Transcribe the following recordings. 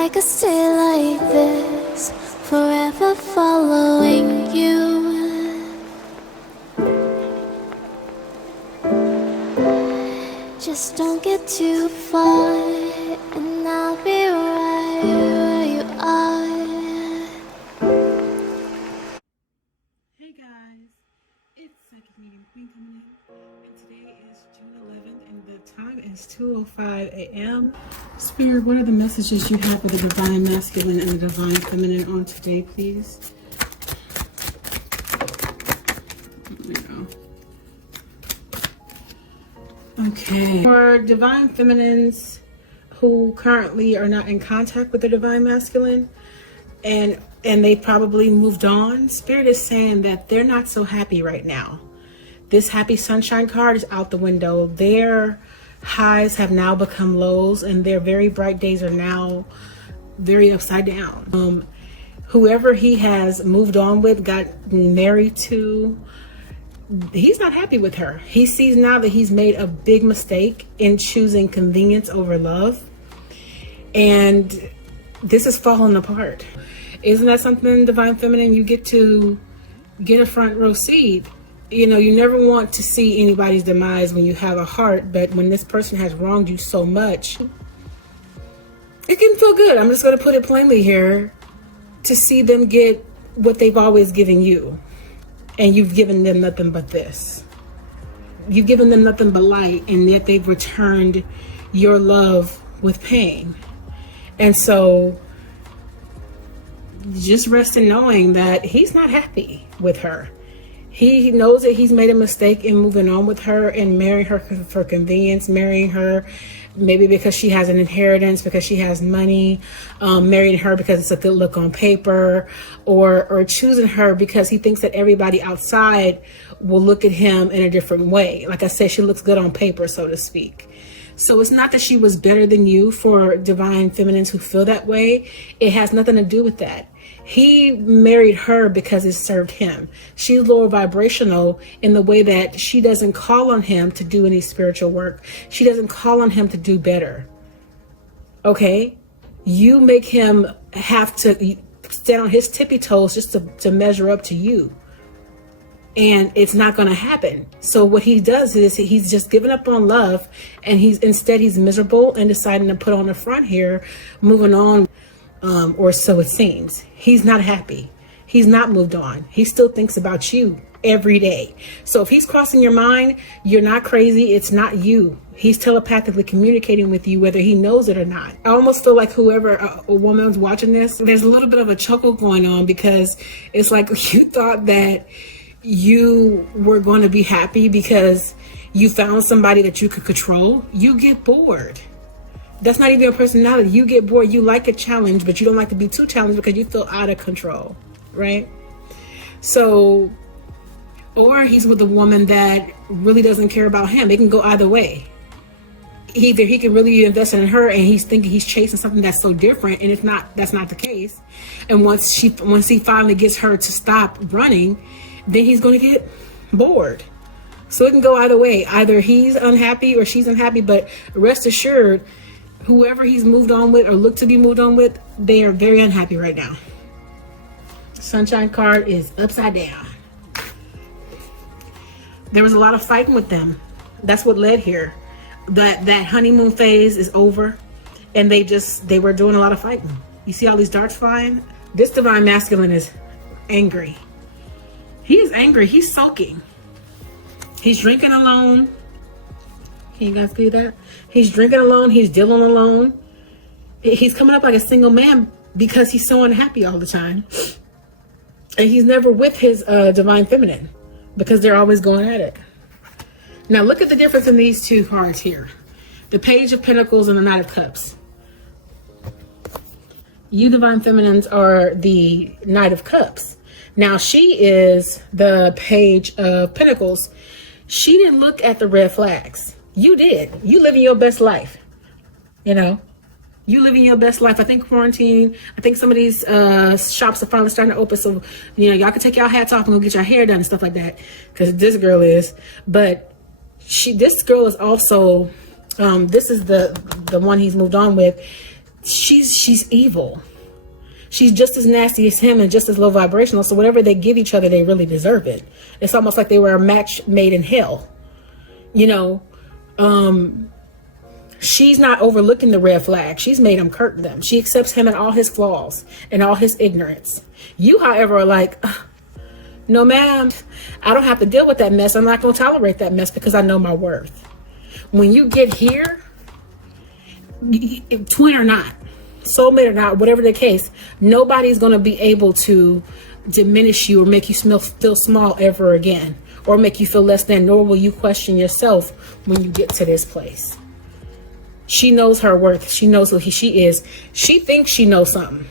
I could stay like this, forever following you. Just don't get too far, and I'll be right where you are. Hey guys, it's Psychic Medium Queen coming in, and today is June 11th, and the time is 2:05 a.m. Spirit, what are the messages you have for the Divine Masculine and the Divine Feminine on today, please? Okay. For Divine Feminines who currently are not in contact with the Divine Masculine, and they probably moved on, Spirit is saying that they're not so happy right now. This happy sunshine card is out the window. Their highs have now become lows, and their very bright days are now very upside down. Whoever he has moved on with, got married to, he's not happy with her. He sees now that he's made a big mistake in choosing convenience over love, and this is falling apart. Isn't that something, Divine Feminine? You get to get a front row seat. You know, you never want to see anybody's demise when you have a heart, but when this person has wronged you so much, it can feel good. I'm just going to put it plainly here, to see them get what they've always given you. And you've given them nothing but this. You've given them nothing but light, and yet they've returned your love with pain. And so just rest in knowing that he's not happy with her. He knows that he's made a mistake in moving on with her and marrying her for convenience, marrying her maybe because she has an inheritance, because she has money, marrying her because it's a good look on paper, or choosing her because he thinks that everybody outside will look at him in a different way. Like I said, she looks good on paper, so to speak. So it's not that she was better than you, for Divine Feminines who feel that way. It has nothing to do with that. He married her because it served him. She's lower vibrational in the way that she doesn't call on him to do any spiritual work. She doesn't call on him to do better. Okay? You make him have to stand on his tippy toes just to measure up to you. And it's not going to happen. So what he does is he's just given up on love, and he's miserable and deciding to put on the front here, moving on, or so it seems. He's not happy. He's not moved on. He still thinks about you every day. So if he's crossing your mind, you're not crazy. It's not you. He's telepathically communicating with you, whether he knows it or not. I almost feel like whoever a woman's watching this, there's a little bit of a chuckle going on, because it's like you thought that you were going to be happy because you found somebody that you could control. You get bored. That's not even your personality. You get bored. You like a challenge, but you don't like to be too challenged because you feel out of control, right? So, or he's with a woman that really doesn't care about him. It can go either way. Either he can really invest in her, and he's thinking he's chasing something that's so different, and that's not the case. And once he finally gets her to stop running, then he's going to get bored. So it can go either way. Either he's unhappy or she's unhappy, but rest assured, whoever he's moved on with or look to be moved on with, they are very unhappy right now. Sunshine card is upside down. There was a lot of fighting with them. That's what led here. That honeymoon phase is over, and they were doing a lot of fighting. You see all these darts flying? This Divine Masculine is angry. He is angry. He's sulking. He's drinking alone. Can you guys see that? He's drinking alone. He's dealing alone. He's coming up like a single man because he's so unhappy all the time. And he's never with his Divine Feminine because they're always going at it. Now look at the difference in these two cards here. The Page of Pentacles and the Knight of Cups. You Divine Feminines are the Knight of Cups. Now she is the Page of Pentacles. She didn't look at the red flags. You did. You living your best life. You know, you living your best life. I think quarantine, I think some of these shops are finally starting to open. So, you know, y'all can take y'all hats off and go get your hair done and stuff like that. Because this girl is. But this girl is also, this is the one he's moved on with. she's evil. She's just as nasty as him and just as low vibrational. So whatever they give each other, they really deserve it. It's almost like they were a match made in hell. You know, she's not overlooking the red flag. She's made him curtain them. She accepts him and all his flaws and all his ignorance. You, however, are like, no, ma'am, I don't have to deal with that mess. I'm not going to tolerate that mess because I know my worth. When you get here, twin or not, soulmate or not, whatever the case, nobody's going to be able to diminish you or make you feel small ever again, or make you feel less than, nor will you question yourself when you get to this place. She knows her worth. She knows who she is. She thinks she knows something.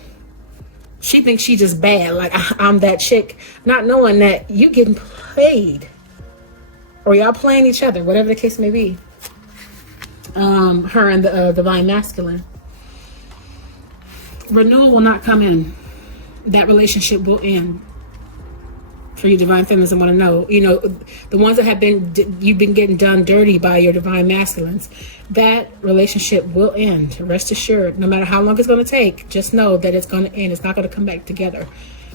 She thinks she just bad. Like, I'm that chick, not knowing that you getting played, or y'all playing each other, whatever the case may be. Her and the divine masculine. Renewal will not come in. That relationship will end. For you divine feminines, I want to know, you know, the ones that have been, you've been getting done dirty by your divine masculines, that relationship will end. Rest assured, no matter how long it's going to take, just know that it's going to end. It's not going to come back together.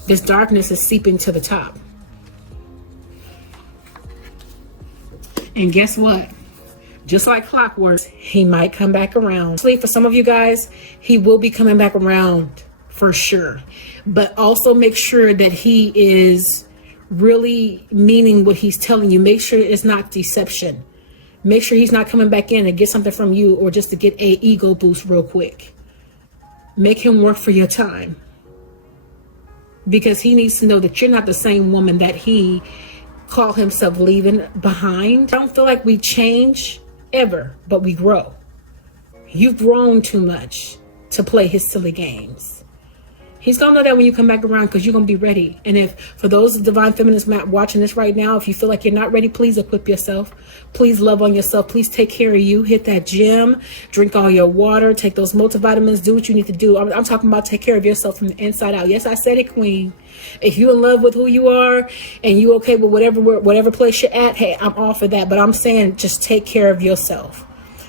This darkness is seeping to the top. And guess what? Just like clockwork, he might come back around. For some of you guys, he will be coming back around for sure. But also make sure that he is really meaning what he's telling you. Make sure it's not deception. Make sure he's not coming back in to get something from you or just to get a ego boost real quick. Make him work for your time. Because he needs to know that you're not the same woman that he called himself leaving behind. I don't feel like we change ever, but we grow. You've grown too much to play his silly games. He's going to know that when you come back around, because you're going to be ready. And if, for those divine feminists watching this right now, if you feel like you're not ready, please equip yourself. Please love on yourself. Please take care of you. Hit that gym. Drink all your water. Take those multivitamins. Do what you need to do. I'm talking about take care of yourself from the inside out. Yes, I said it, queen. If you're in love with who you are and you okay with whatever place you're at, hey, I'm all for that. But I'm saying just take care of yourself.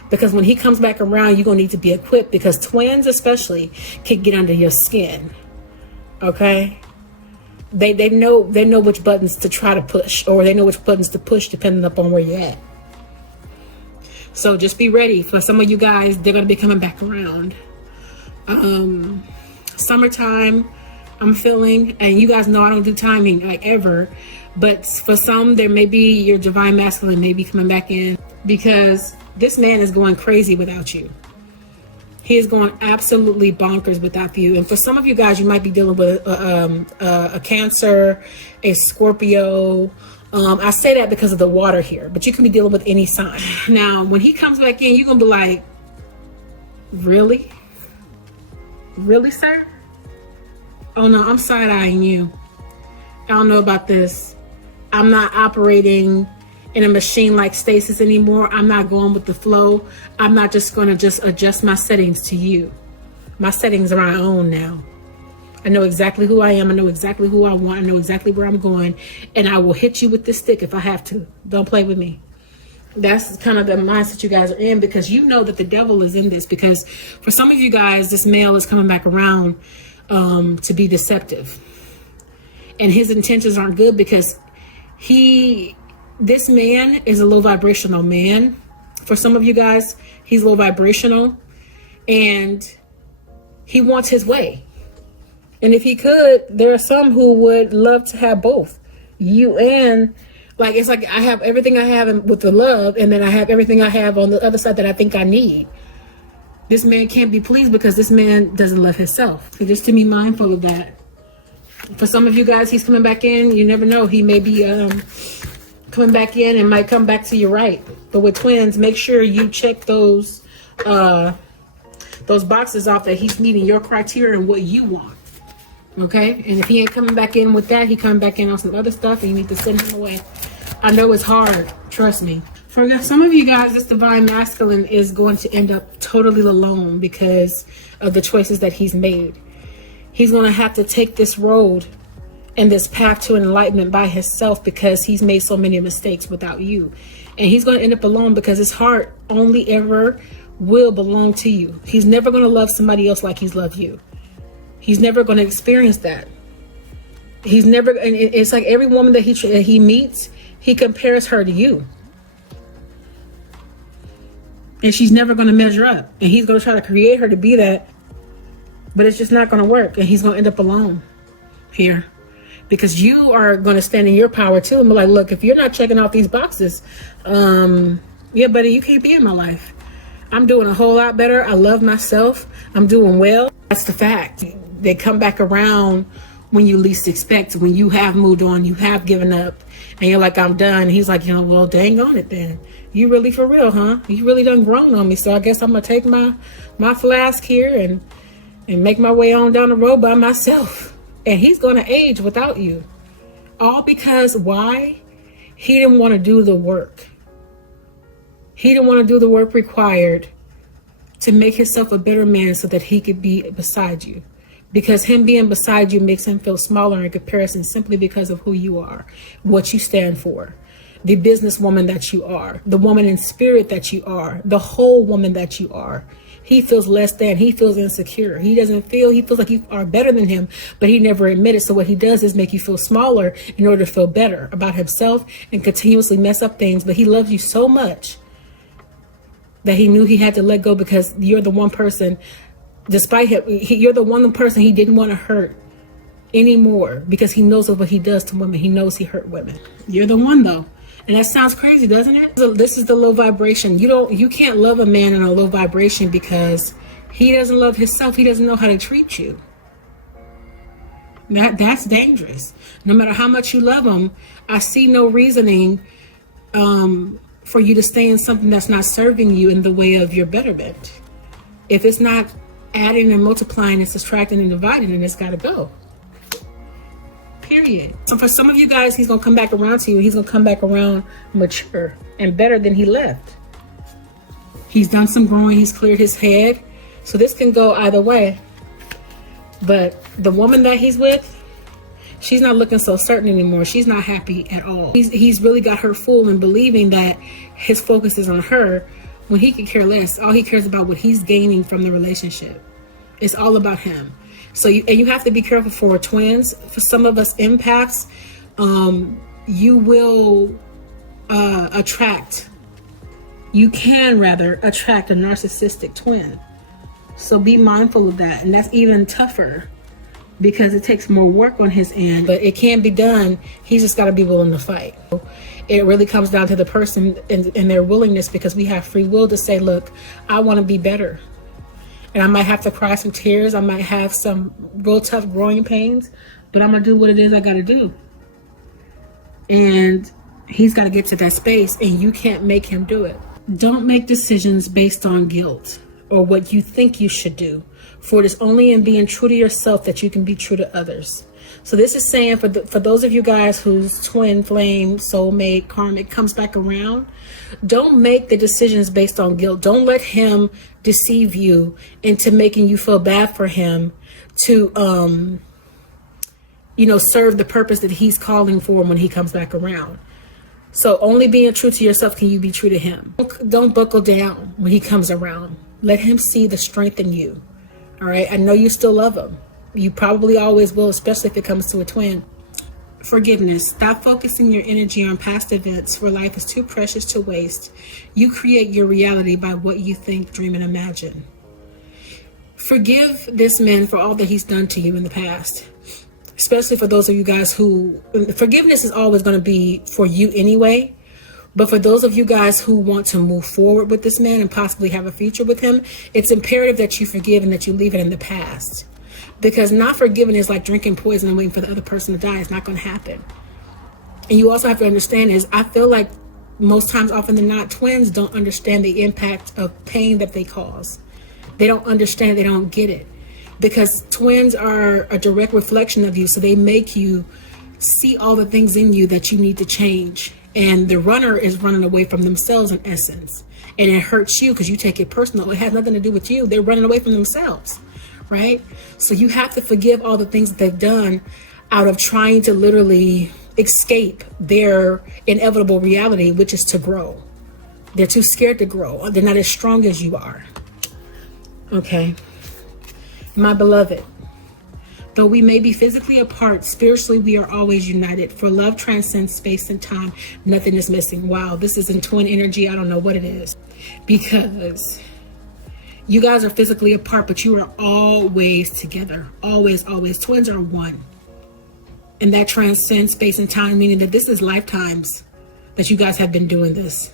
Because when he comes back around, you're going to need to be equipped, because twins especially can get under your skin. Okay, they know which buttons to try to push, or they know which buttons to push depending upon where you're at. So just be ready. For some of you guys, they're going to be coming back around. Summertime, I'm feeling, and you guys know I don't do timing like ever, but for some, there may be your divine masculine may be coming back in, because this man is going crazy without you. He is going absolutely bonkers without you. And for some of you guys, you might be dealing with a Cancer, a Scorpio. I say that because of the water here, but you can be dealing with any sign. Now, when he comes back in, you're going to be like, really? Really, sir? Oh, no, I'm side-eyeing you. I don't know about this. I'm not operating in a machine like stasis anymore. I'm not going with the flow. I'm not just going to just adjust my settings to you. My settings are my own now. I know exactly who I am. I know exactly who I want. I know exactly where I'm going. And I will hit you with this stick if I have to. Don't play with me. That's kind of the mindset you guys are in, because you know that the devil is in this. Because for some of you guys, this male is coming back around to be deceptive. And his intentions aren't good, because this man is a low vibrational man. For some of you guys, he's low vibrational, and he wants his way. And if he could, there are some who would love to have both you and, like, it's like I have everything I have with the love, and then I have everything I have on the other side that I think I need. This man can't be pleased because this man doesn't love himself. So just to be mindful of that. For some of you guys, he's coming back in. You never know. He may be coming back in and might come back to your right. But with twins, make sure you check those boxes off, that he's meeting your criteria and what you want. Okay? And if he ain't coming back in with that, he coming back in on some other stuff, and you need to send him away. I know it's hard. Trust me. For some of you guys, this divine masculine is going to end up totally alone because of the choices that he's made. He's going to have to take this road and this path to enlightenment by himself, because he's made so many mistakes without you. And he's going to end up alone, because his heart only ever will belong to you. He's never going to love somebody else like he's loved you. He's never going to experience that. He's never, and it's like every woman that he meets, he compares her to you. And she's never going to measure up. And he's going to try to create her to be that. But it's just not going to work. And he's going to end up alone here. Because you are going to stand in your power too. And be like, look, if you're not checking off these boxes, yeah, buddy, you can't be in my life. I'm doing a whole lot better. I love myself. I'm doing well. That's the fact. They come back around when you least expect, when you have moved on, you have given up, and you're like, I'm done. He's like, well, dang on it then. You really for real, huh? You really done grown on me. So I guess I'm going to take my flask here and make my way on down the road by myself. And he's going to age without you. All because why? He didn't want to do the work. He didn't want to do the work required to make himself a better man so that he could be beside you. Because him being beside you makes him feel smaller in comparison simply because of who you are, what you stand for, the businesswoman that you are, the woman in spirit that you are, the whole woman that you are. He feels less than. He feels insecure. He feels like you are better than him, but he never admitted. So what he does is make you feel smaller in order to feel better about himself and continuously mess up things. But he loves you so much that he knew he had to let go, because you're the one person, despite him, you're the one person he didn't want to hurt anymore, because he knows of what he does to women. He knows he hurt women. You're the one though. And that sounds crazy, doesn't it? So this is the low vibration. You can't love a man in a low vibration because he doesn't love himself. He doesn't know how to treat you. That's dangerous. No matter how much you love him, I see no reasoning for you to stay in something that's not serving you in the way of your betterment. If it's not adding and multiplying and subtracting and dividing, then it's got to go. Period. So for some of you guys, he's going to come back around to you. He's going to come back around mature and better than he left. He's done some growing. He's cleared his head. So this can go either way. But the woman that he's with, she's not looking so certain anymore. She's not happy at all. He's really got her fooled in believing that his focus is on her when he could care less. All he cares about what he's gaining from the relationship. It's all about him. So you have to be careful for twins. For some of us empaths, you will attract a narcissistic twin. So be mindful of that. And that's even tougher because it takes more work on his end, but it can be done. He's just got to be willing to fight. It really comes down to the person and their willingness, because we have free will to say, look, I want to be better. And I might have to cry some tears. I might have some real tough growing pains, but I'm going to do what it is I got to do. And he's got to get to that space, and you can't make him do it. Don't make decisions based on guilt or what you think you should do, for it is only in being true to yourself that you can be true to others. So this is saying for those of you guys whose twin flame, soulmate, karmic comes back around, don't make the decisions based on guilt. Don't let him deceive you into making you feel bad for him to, serve the purpose that he's calling for when he comes back around. So only being true to yourself can you be true to him. Don't buckle down when he comes around. Let him see the strength in you. All right. I know you still love him. You probably always will, especially if it comes to a twin. Forgiveness. Stop focusing your energy on past events, for life is too precious to waste. You create your reality by what you think, dream, and imagine. Forgive this man for all that he's done to you in the past. Especially for those of you guys who, forgiveness is always going to be for you anyway. But for those of you guys who want to move forward with this man and possibly have a future with him, it's imperative that you forgive and that you leave it in the past. Because not forgiving is like drinking poison and waiting for the other person to die. It's not going to happen. And you also have to understand is, I feel like most times, often than not, twins don't understand the impact of pain that they cause. They don't understand. They don't get it. Because twins are a direct reflection of you. So they make you see all the things in you that you need to change. And the runner is running away from themselves in essence. And it hurts you because you take it personal. It has nothing to do with you. They're running away from themselves. Right? So you have to forgive all the things that they've done out of trying to literally escape their inevitable reality, which is to grow. They're too scared to grow. They're not as strong as you are. Okay. My beloved, though we may be physically apart, spiritually we are always united. For love transcends space and time. Nothing is missing. Wow, this is in twin energy. I don't know what it is. Because you guys are physically apart, but you are always together. Always, always. Twins are one. And that transcends space and time, meaning that this is lifetimes that you guys have been doing this.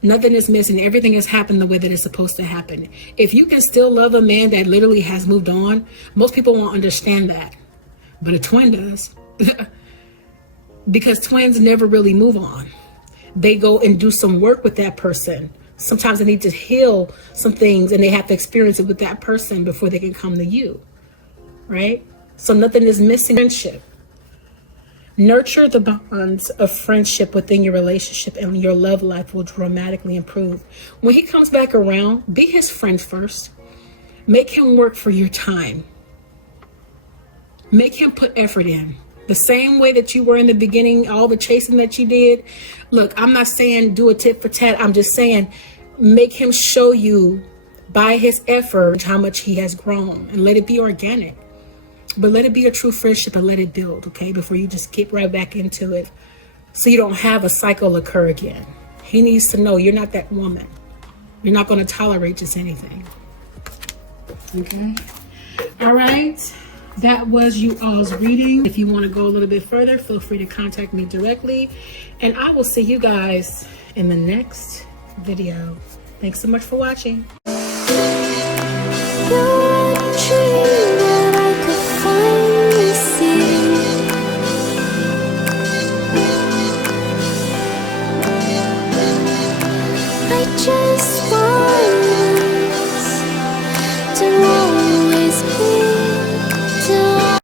Nothing is missing. Everything has happened the way that it's supposed to happen. If you can still love a man that literally has moved on, most people won't understand that. But a twin does. Because twins never really move on. They go and do some work with that person. Sometimes they need to heal some things and they have to experience it with that person before they can come to you. Right? So nothing is missing. Friendship. Nurture the bonds of friendship within your relationship and your love life will dramatically improve. When he comes back around, be his friend first. Make him work for your time. Make him put effort in. The same way that you were in the beginning, all the chasing that you did. Look, I'm not saying do a tit for tat. I'm just saying make him show you by his effort how much he has grown and let it be organic. But let it be a true friendship and let it build, okay? Before you just get right back into it. So you don't have a cycle occur again. He needs to know you're not that woman. You're not going to tolerate just anything. Okay? All right. That was you all's reading. If you want to go a little bit further, feel free to contact me directly. And I will see you guys in the next video. Thanks so much for watching. You